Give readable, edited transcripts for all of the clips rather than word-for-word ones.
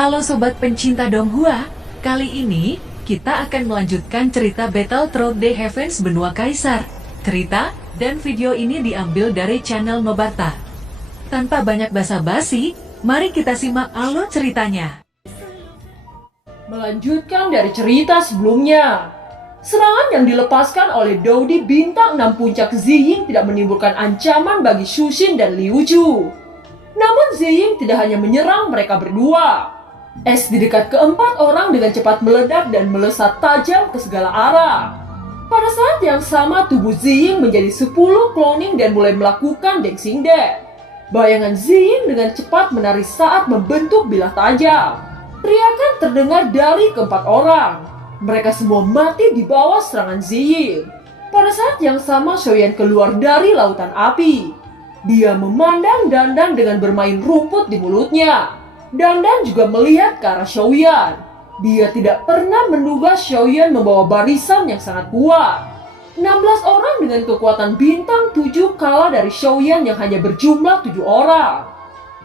Halo sobat pencinta Donghua, kali ini kita akan melanjutkan cerita Battle Through the Heavens Benua Kaisar. Cerita dan video ini diambil dari channel Mebarta. Tanpa banyak basa-basi, mari kita simak alur ceritanya. Melanjutkan dari cerita sebelumnya, serangan yang dilepaskan oleh Dou Di bintang 6 puncak Ziying tidak menimbulkan ancaman bagi Shu Xin dan Liu Chu. Namun Ziying tidak hanya menyerang mereka berdua. Es di dekat keempat orang dengan cepat meledak dan melesat tajam ke segala arah. Pada saat yang sama tubuh Ziying menjadi 10 cloning dan mulai melakukan Dancing Death. Bayangan Ziying dengan cepat menari saat membentuk bilah tajam. Teriakan terdengar dari keempat orang. Mereka semua mati di bawah serangan Ziying. Pada saat yang sama Xiaoyan keluar dari lautan api. Dia memandang Dandan dengan bermain rumput di mulutnya. Dandan juga melihat ke arah Xiaoyan. Dia tidak pernah menduga Xiaoyan membawa barisan yang sangat kuat. 16 orang dengan kekuatan bintang 7 kalah dari Xiaoyan yang hanya berjumlah 7 orang.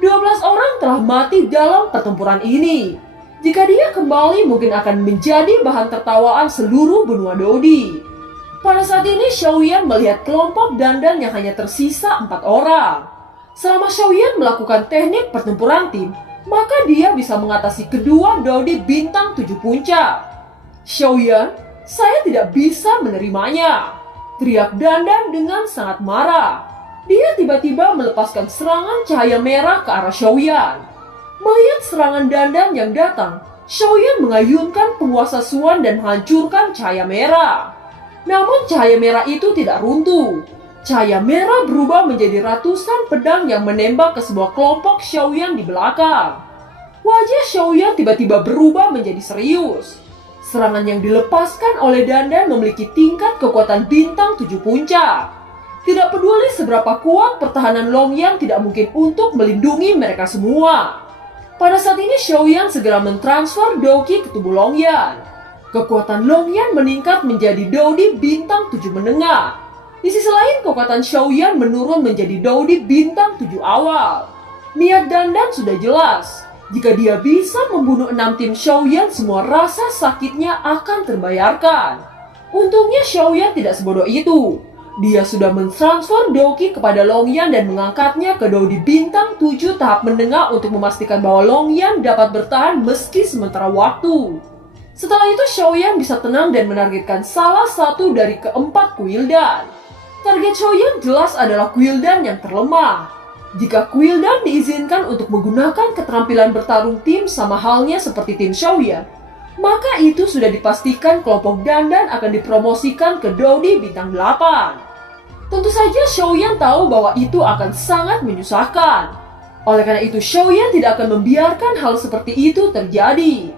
12 orang telah mati dalam pertempuran ini. Jika dia kembali mungkin akan menjadi bahan tertawaan seluruh benua Dou Di. Pada saat ini Xiaoyan melihat kelompok Dandan yang hanya tersisa 4 orang. Selama Xiaoyan melakukan teknik pertempuran tim, maka dia bisa mengatasi kedua Dou Di bintang 7 puncak. Xiaoyan, saya tidak bisa menerimanya, teriak Dandan dengan sangat marah. Dia tiba-tiba melepaskan serangan cahaya merah ke arah Xiaoyan. Melihat serangan Dandan yang datang, Xiaoyan mengayunkan penguasa Suan dan menghancurkan cahaya merah. Namun cahaya merah itu tidak runtuh. Cahaya merah berubah menjadi ratusan pedang yang menembak ke sebuah kelompok Xiaoyan di belakang. Wajah Xiaoyan tiba-tiba berubah menjadi serius. Serangan yang dilepaskan oleh Dandan memiliki tingkat kekuatan bintang 7 puncak. Tidak peduli seberapa kuat pertahanan Longyan tidak mungkin untuk melindungi mereka semua. Pada saat ini Xiaoyan segera mentransfer Dou Qi ke tubuh Longyan. Kekuatan Longyan meningkat menjadi Dou Di bintang 7 menengah. Di sisi lain, kekuatan Xiaoyan menurun menjadi Dou Di bintang 7 awal. Niat Dandan sudah jelas. Jika dia bisa membunuh 6 tim Xiaoyan, semua rasa sakitnya akan terbayarkan. Untungnya Xiaoyan tidak sebodoh itu. Dia sudah mentransfer Dou Qi kepada Longyan dan mengangkatnya ke Dou Di bintang 7 tahap menengah untuk memastikan bahwa Longyan dapat bertahan meski sementara waktu. Setelah itu Xiaoyan bisa tenang dan menargetkan salah satu dari keempat Kuildan. Target Xiaoyan jelas adalah Kuildan yang terlemah. Jika Kuildan diizinkan untuk menggunakan keterampilan bertarung tim sama halnya seperti tim Xiaoyan, maka itu sudah dipastikan kelompok Dandan akan dipromosikan ke Dou Di bintang 8. Tentu saja Xiaoyan tahu bahwa itu akan sangat menyusahkan. Oleh karena itu Xiaoyan tidak akan membiarkan hal seperti itu terjadi.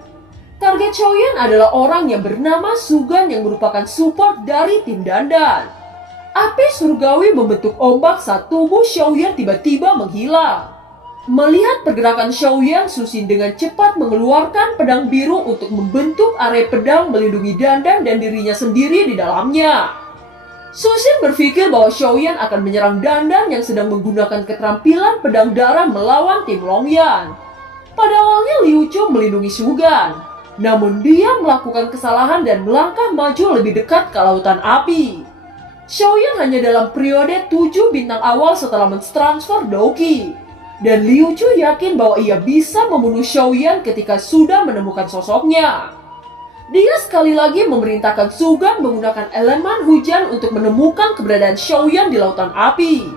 Target Xiaoyan adalah orang yang bernama Sugan yang merupakan support dari tim Dandan. Api surgawi membentuk ombak saat tubuh Xiaoyan tiba-tiba menghilang. Melihat pergerakan Xiaoyan, Shu Xin dengan cepat mengeluarkan pedang biru untuk membentuk area pedang melindungi Dandan dan dirinya sendiri di dalamnya. Shu Xin berpikir bahwa Xiaoyan akan menyerang Dandan yang sedang menggunakan keterampilan pedang darah melawan tim Longyan. Pada awalnya Liu Chu melindungi Sugan, namun dia melakukan kesalahan dan melangkah maju lebih dekat ke lautan api. Xiaoyan hanya dalam periode 7 bintang awal setelah mentransfer Dou Qi. Dan Liu Chu yakin bahwa ia bisa membunuh Xiaoyan ketika sudah menemukan sosoknya. Dia sekali lagi memerintahkan Sugan menggunakan elemen hujan untuk menemukan keberadaan Xiaoyan di lautan api.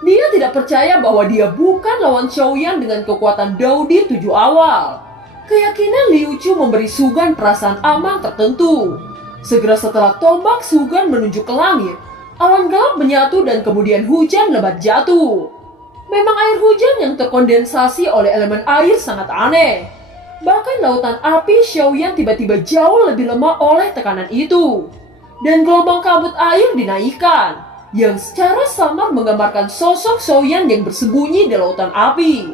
Dia tidak percaya bahwa dia bukan lawan Xiaoyan dengan kekuatan Dou Di 7 awal. Keyakinan Liu Chu memberi Sugan perasaan aman tertentu. Segera setelah tombak Sugan menunjuk ke langit, awan gelap menyatu dan kemudian hujan lebat jatuh. Memang air hujan yang terkondensasi oleh elemen air sangat aneh. Bahkan lautan api Xiaoyan tiba-tiba jauh lebih lemah oleh tekanan itu. Dan gelombang kabut air dinaikkan, yang secara samar menggambarkan sosok Xiaoyan yang bersembunyi di lautan api.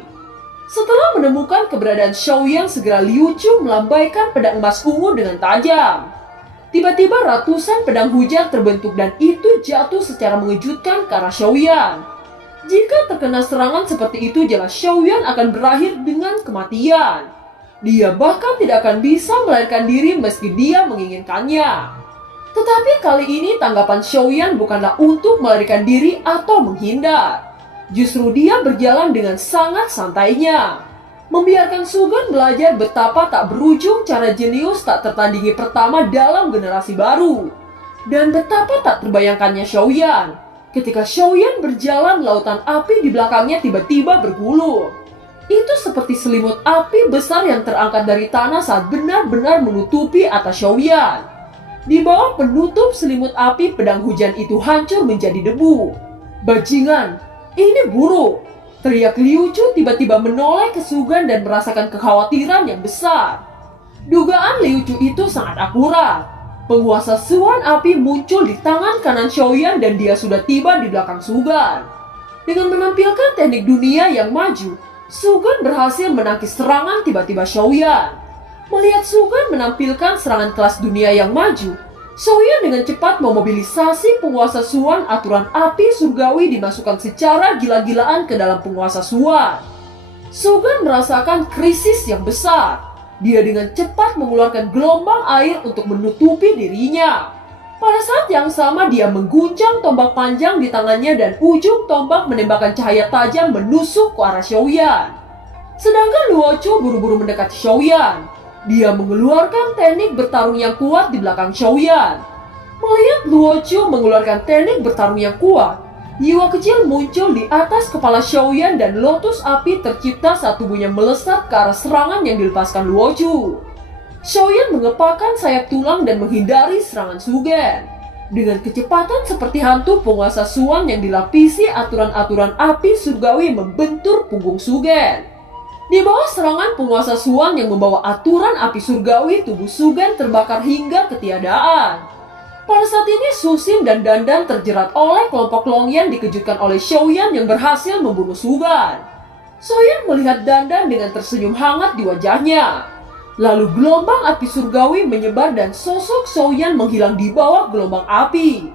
Setelah menemukan keberadaan Xiaoyan, segera Liu Chu melambaikan pedang emas ungu dengan tajam. Tiba-tiba ratusan pedang hujan terbentuk dan itu jatuh secara mengejutkan ke arah Xiaoyan. Jika terkena serangan seperti itu, jelas Xiaoyan akan berakhir dengan kematian. Dia bahkan tidak akan bisa melarikan diri meski dia menginginkannya. Tetapi kali ini tanggapan Xiaoyan bukanlah untuk melarikan diri atau menghindar. Justru dia berjalan dengan sangat santainya, membiarkan Sugan belajar betapa tak berujung cara jenius tak tertandingi pertama dalam generasi baru. Dan betapa tak terbayangkannya Xiaoyan ketika Xiaoyan berjalan, lautan api di belakangnya tiba-tiba bergulung. Itu seperti selimut api besar yang terangkat dari tanah saat benar-benar menutupi atas Xiaoyan. Di bawah penutup selimut api, pedang hujan itu hancur menjadi debu. Bajingan, ini buruk! Teriak Liu Chu tiba-tiba menoleh ke Sugan dan merasakan kekhawatiran yang besar. Dugaan Liu Chu itu sangat akurat. Penguasa Suan api muncul di tangan kanan Xiaoyan dan dia sudah tiba di belakang Sugan. Dengan menampilkan teknik dunia yang maju, Sugan berhasil menangkis serangan tiba-tiba Xiaoyan. Melihat Sugan menampilkan serangan kelas dunia yang maju, Xiaoyan dengan cepat memobilisasi penguasa Suan. Aturan api surgawi dimasukkan secara gila-gilaan ke dalam penguasa Suan. Sugan merasakan krisis yang besar. Dia dengan cepat mengeluarkan gelombang air untuk menutupi dirinya. Pada saat yang sama dia mengguncang tombak panjang di tangannya dan ujung tombak menembakkan cahaya tajam menusuk ke arah Xiaoyan. Sedangkan Luo Chu buru-buru mendekati Xiaoyan. Dia mengeluarkan teknik bertarung yang kuat di belakang Xiaoyan. Melihat Luo Chu mengeluarkan teknik bertarung yang kuat, jiwa kecil muncul di atas kepala Xiaoyan dan lotus api tercipta saat tubuhnya melesat ke arah serangan yang dilepaskan Luo Chu. Xiaoyan mengepakkan sayap tulang dan menghindari serangan Sugan. Dengan kecepatan seperti hantu, penguasa Suan yang dilapisi aturan-aturan api surgawi membentur punggung Sugan. Di bawah serangan penguasa Suan yang membawa aturan api surgawi, tubuh Sugan terbakar hingga ketiadaan. Pada saat ini Susin dan Dandan terjerat oleh kelompok Longyan, dikejutkan oleh Xiaoyan yang berhasil membunuh Sugan. Xiaoyan melihat Dandan dengan tersenyum hangat di wajahnya. Lalu gelombang api surgawi menyebar dan sosok Xiaoyan menghilang di bawah gelombang api.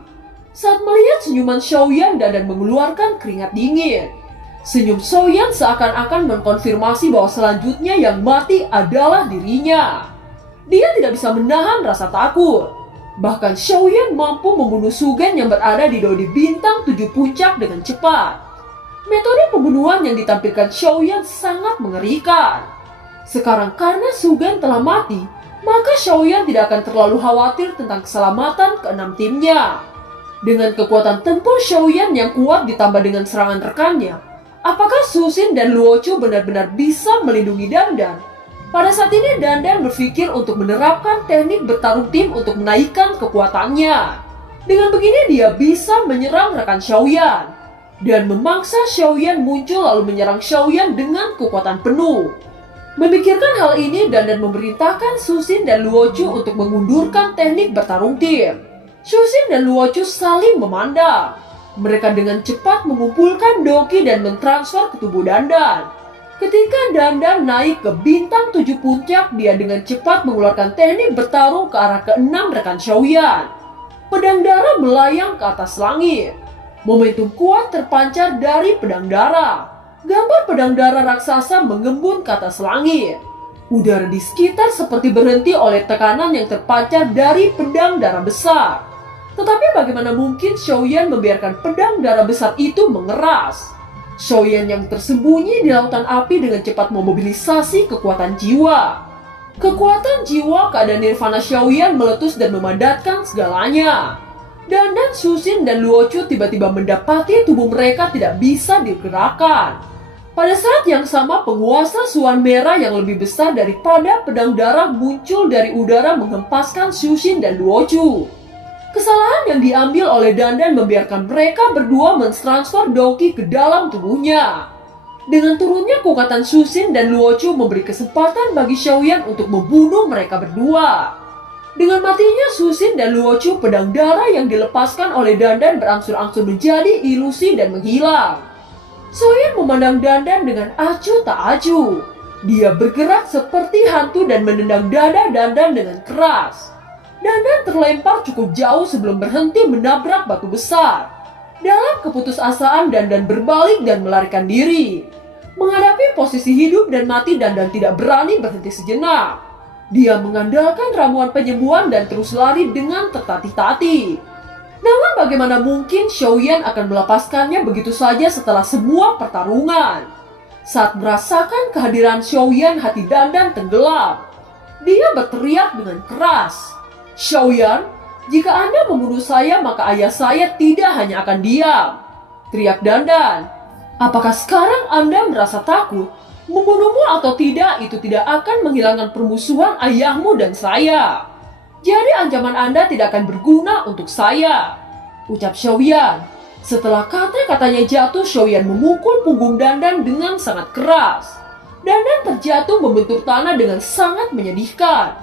Saat melihat senyuman Xiaoyan, Dandan mengeluarkan keringat dingin. Senyum Xiaoyan seakan-akan mengkonfirmasi bahwa selanjutnya yang mati adalah dirinya. Dia tidak bisa menahan rasa takut. Bahkan Xiaoyan mampu membunuh Sugan yang berada di Dodi Bintang 7 Puncak dengan cepat. Metode pembunuhan yang ditampilkan Xiaoyan sangat mengerikan. Sekarang karena Sugan telah mati, maka Xiaoyan tidak akan terlalu khawatir tentang keselamatan keenam timnya. Dengan kekuatan tempur Xiaoyan yang kuat ditambah dengan serangan rekannya, apakah Susin dan Luo Chu benar-benar bisa melindungi Dandan? Pada saat ini Dandan berpikir untuk menerapkan teknik bertarung tim untuk menaikkan kekuatannya. Dengan begini dia bisa menyerang rekan Xiaoyan dan memangsa Xiaoyan muncul lalu menyerang Xiaoyan dengan kekuatan penuh. Memikirkan hal ini, Dandan memerintahkan Susin dan Luo Chu untuk mengundurkan teknik bertarung tim. Susin dan Luo Chu saling memandang. Mereka dengan cepat mengumpulkan doki dan mentransfer ke tubuh Dandan. Ketika Dandan naik ke bintang 7 puncak, dia dengan cepat mengeluarkan teknik bertarung ke arah keenam rekan Xiaoyan. Pedang darah melayang ke atas langit. Momentum kuat terpancar dari pedang darah. Gambar pedang darah raksasa mengembun ke atas langit. Udara di sekitar seperti berhenti oleh tekanan yang terpancar dari pedang darah besar. Tetapi bagaimana mungkin Xiaoyan membiarkan pedang darah besar itu mengeras? Xiaoyan yang tersembunyi di lautan api dengan cepat memobilisasi kekuatan jiwa. Kekuatan jiwa keadaan nirvana Xiaoyan meletus dan memadatkan segalanya. Dandan, Susin, dan Luo Chu tiba-tiba mendapati tubuh mereka tidak bisa digerakkan. Pada saat yang sama, penguasa Suan merah yang lebih besar daripada pedang darah muncul dari udara menghempaskan Susin dan Luo Chu. Kesalahan yang diambil oleh Dandan membiarkan mereka berdua mentransfer doki ke dalam tubuhnya. Dengan turunnya kekuatan Susin dan Luo Chu memberi kesempatan bagi Xiaoyan untuk membunuh mereka berdua. Dengan matinya Susin dan Luo Chu, pedang darah yang dilepaskan oleh Dandan berangsur-angsur menjadi ilusi dan menghilang. Xiaoyan memandang Dandan dengan acuh tak acuh. Dia bergerak seperti hantu dan menendang dada Dandan dengan keras. Dandan terlempar cukup jauh sebelum berhenti menabrak batu besar. Dalam keputusasaan, Dandan berbalik dan melarikan diri. Menghadapi posisi hidup dan mati, Dandan tidak berani berhenti sejenak. Dia mengandalkan ramuan penyembuhan dan terus lari dengan tertatih-tatih. Namun bagaimana mungkin Xiaoyan akan melepaskannya begitu saja setelah semua pertarungan? Saat merasakan kehadiran Xiaoyan, hati Dandan tenggelam. Dia berteriak dengan keras, "Xiaoyan, jika Anda membunuh saya, maka ayah saya tidak hanya akan diam." Teriak Dandan. "Apakah sekarang Anda merasa takut? Membunuhmu atau tidak, itu tidak akan menghilangkan permusuhan ayahmu dan saya. Jadi ancaman Anda tidak akan berguna untuk saya," ucap Xiaoyan. Setelah kata-katanya jatuh, Xiaoyan memukul punggung Dandan dengan sangat keras. Dandan terjatuh membentur tanah dengan sangat menyedihkan.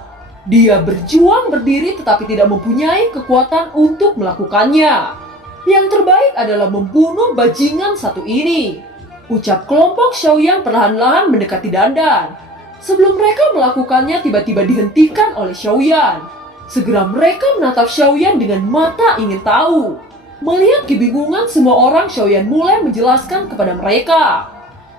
Dia berjuang berdiri tetapi tidak mempunyai kekuatan untuk melakukannya. Yang terbaik adalah membunuh bajingan satu ini, ucap kelompok Xiaoyan perlahan-lahan mendekati Dandan. Sebelum mereka melakukannya, tiba-tiba dihentikan oleh Xiaoyan. Segera mereka menatap Xiaoyan dengan mata ingin tahu. Melihat kebingungan semua orang, Xiaoyan mulai menjelaskan kepada mereka.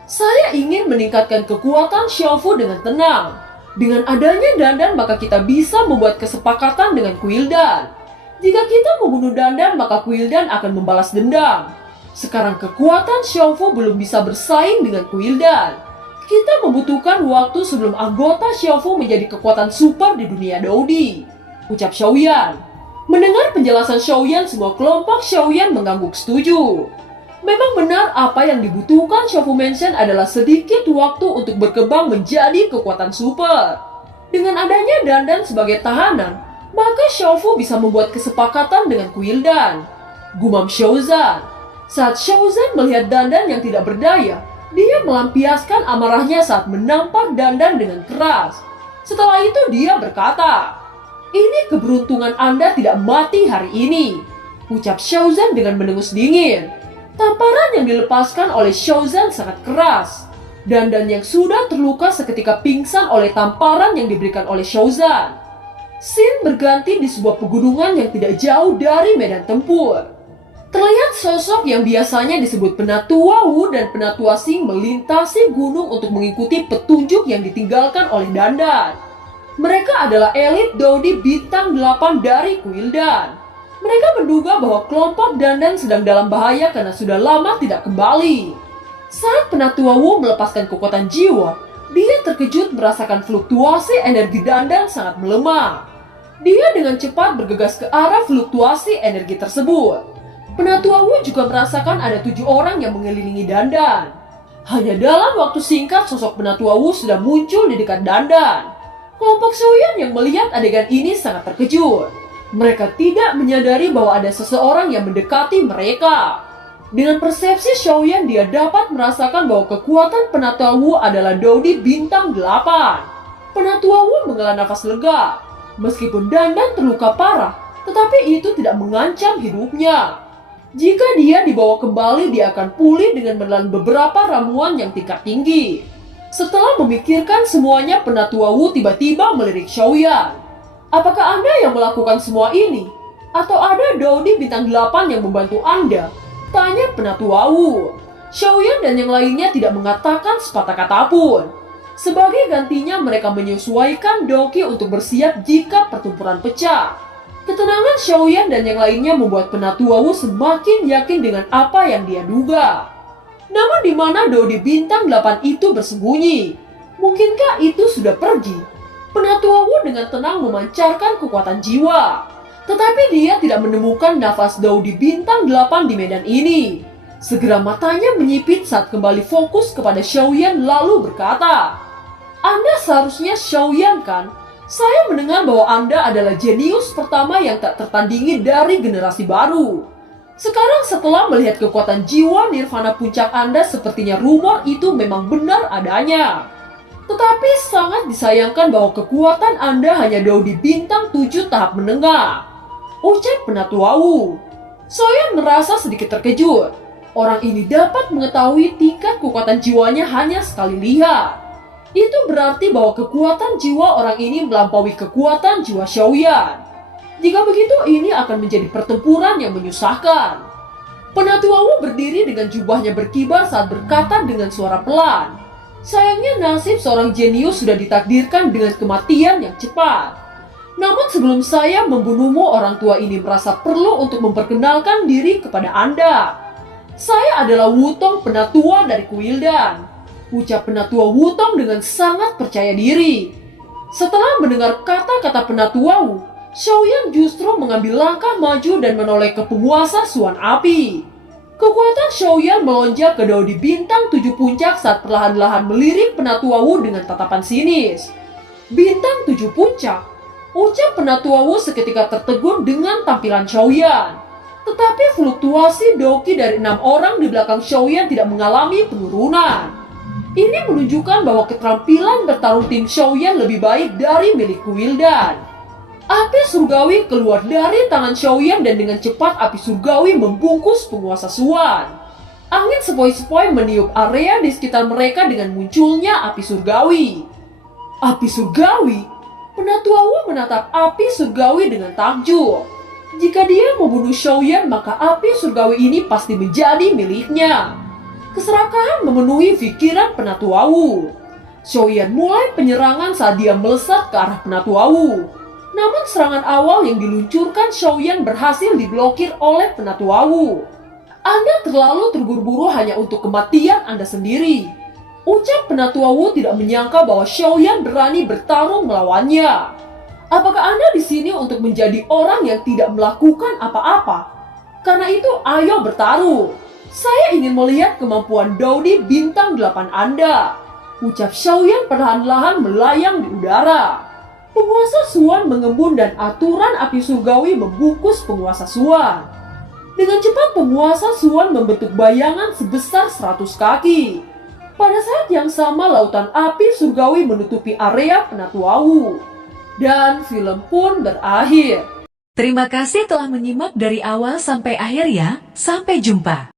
"Saya ingin meningkatkan kekuatan Xiaofu dengan tenang. Dengan adanya Dandan, maka kita bisa membuat kesepakatan dengan Kuildan. Jika kita membunuh Dandan, maka Kuildan akan membalas dendam. Sekarang kekuatan Xiaofu belum bisa bersaing dengan Kuildan. Kita membutuhkan waktu sebelum anggota Xiaofu menjadi kekuatan super di dunia Dodi," ucap Xiaoyan. Mendengar penjelasan Xiaoyan, semua kelompok Xiaoyan mengangguk setuju. Memang benar apa yang dibutuhkan Xiaofu Mansion adalah sedikit waktu untuk berkembang menjadi kekuatan super. Dengan adanya Dandan sebagai tahanan, maka Xiaofu bisa membuat kesepakatan dengan Kuildan, gumam Xiaozan. Saat Xiaozan melihat Dandan yang tidak berdaya, dia melampiaskan amarahnya saat menampak Dandan dengan keras. Setelah itu dia berkata, "Ini keberuntungan Anda tidak mati hari ini," ucap Xiaozan dengan mendengus dingin. Tamparan yang dilepaskan oleh Xiaozan sangat keras. Dandan yang sudah terluka seketika pingsan oleh tamparan yang diberikan oleh Xiaozan. Scene berganti di sebuah pegunungan yang tidak jauh dari medan tempur. Terlihat sosok yang biasanya disebut Penatua Wu dan Penatua Xing melintasi gunung untuk mengikuti petunjuk yang ditinggalkan oleh Dandan. Mereka adalah elit Dodi bintang 8 dari Kuildan. Mereka menduga bahwa kelompok Dandan sedang dalam bahaya karena sudah lama tidak kembali. Saat Penatua Wu melepaskan kekuatan jiwa, dia terkejut merasakan fluktuasi energi Dandan sangat melemah. Dia dengan cepat bergegas ke arah fluktuasi energi tersebut. Penatua Wu juga merasakan ada 7 orang yang mengelilingi Dandan. Hanya dalam waktu singkat, sosok Penatua Wu sudah muncul di dekat Dandan. Kelompok Xiaoyan yang melihat adegan ini sangat terkejut. Mereka tidak menyadari bahwa ada seseorang yang mendekati mereka. Dengan persepsi Xiaoyan, dia dapat merasakan bahwa kekuatan Penatua Wu adalah Dodi bintang 8. Penatua Wu menghela nafas lega. Meskipun Dandan terluka parah, tetapi itu tidak mengancam hidupnya. Jika dia dibawa kembali, dia akan pulih dengan menelan beberapa ramuan yang tingkat tinggi. Setelah memikirkan semuanya, Penatua Wu tiba-tiba melirik Xiaoyan. "Apakah Anda yang melakukan semua ini? Atau ada Dodi bintang 8 yang membantu Anda?" tanya Penatua Wu. Xiaoyan dan yang lainnya tidak mengatakan sepatah kata pun. Sebagai gantinya, mereka menyesuaikan Doki untuk bersiap jika pertempuran pecah. Ketenangan Xiaoyan dan yang lainnya membuat Penatua Wu semakin yakin dengan apa yang dia duga. Namun di mana Dodi bintang 8 itu bersembunyi? Mungkinkah itu sudah pergi? Penatua Wu dengan tenang memancarkan kekuatan jiwa. Tetapi dia tidak menemukan nafas Dodi bintang 8 di medan ini. Segera matanya menyipit saat kembali fokus kepada Xiaoyan lalu berkata, "Anda seharusnya Xiaoyan kan? Saya mendengar bahwa Anda adalah jenius pertama yang tak tertandingi dari generasi baru. Sekarang setelah melihat kekuatan jiwa nirvana puncak Anda, sepertinya rumor itu memang benar adanya. Tetapi sangat disayangkan bahwa kekuatan Anda hanya Dodi bintang 7 tahap menengah," ucap Penatua Wu. Xiaoyan merasa sedikit terkejut. Orang ini dapat mengetahui tingkat kekuatan jiwanya hanya sekali lihat. Itu berarti bahwa kekuatan jiwa orang ini melampaui kekuatan jiwa Xiaoyan. Jika begitu, ini akan menjadi pertempuran yang menyusahkan. Penatu Wu berdiri dengan jubahnya berkibar saat berkata dengan suara pelan. Sayangnya nasib seorang jenius sudah ditakdirkan dengan kematian yang cepat. Namun sebelum saya membunuhmu, orang tua ini merasa perlu untuk memperkenalkan diri kepada Anda. Saya adalah Wutong, penatua dari Kuildan. Ucap penatua Wutong dengan sangat percaya diri. Setelah mendengar kata-kata penatua Wu, Xiaoyan justru mengambil langkah maju dan menoleh ke penguasa Suan Api. Kekuatan Xiaoyan melonjak ke Daudi Bintang 7 Puncak saat perlahan-lahan melirik penatua Wu dengan tatapan sinis. Bintang 7 Puncak, ucap penatua Wu seketika tertegun dengan tampilan Xiaoyan. Tetapi fluktuasi doki dari 6 orang di belakang Xiaoyan tidak mengalami penurunan. Ini menunjukkan bahwa keterampilan bertarung tim Xiaoyan lebih baik dari milik Kuildan. Api surgawi keluar dari tangan Xiaoyan dan dengan cepat api surgawi membungkus penguasa Suan. Angin sepoi-sepoi meniup area di sekitar mereka dengan munculnya api surgawi. Api surgawi? Penatua Wu menatap api surgawi dengan takjub. Jika dia membunuh Xiaoyan, maka api surgawi ini pasti menjadi miliknya. Keserakahan memenuhi pikiran penatua Wu. Xiaoyan mulai penyerangan saat dia melesat ke arah penatua Wu. Namun serangan awal yang diluncurkan Xiaoyan berhasil diblokir oleh penatua Wu. Anda terlalu terburu-buru hanya untuk kematian Anda sendiri. Ucap penatua Wu tidak menyangka bahwa Xiaoyan berani bertarung melawannya. Apakah Anda di sini untuk menjadi orang yang tidak melakukan apa-apa? Karena itu, ayo bertarung. Saya ingin melihat kemampuan Daudi Bintang 8 Anda. Ucap Xiaoyan perlahan-lahan melayang di udara. Penguasa Suan mengembun dan aturan api surgawi membungkus penguasa Suan. Dengan cepat penguasa Suan membentuk bayangan sebesar 100 kaki. Pada saat yang sama, lautan api surgawi menutupi area penatua Wu. Dan film pun berakhir. Terima kasih telah menyimak dari awal sampai akhir ya. Sampai jumpa.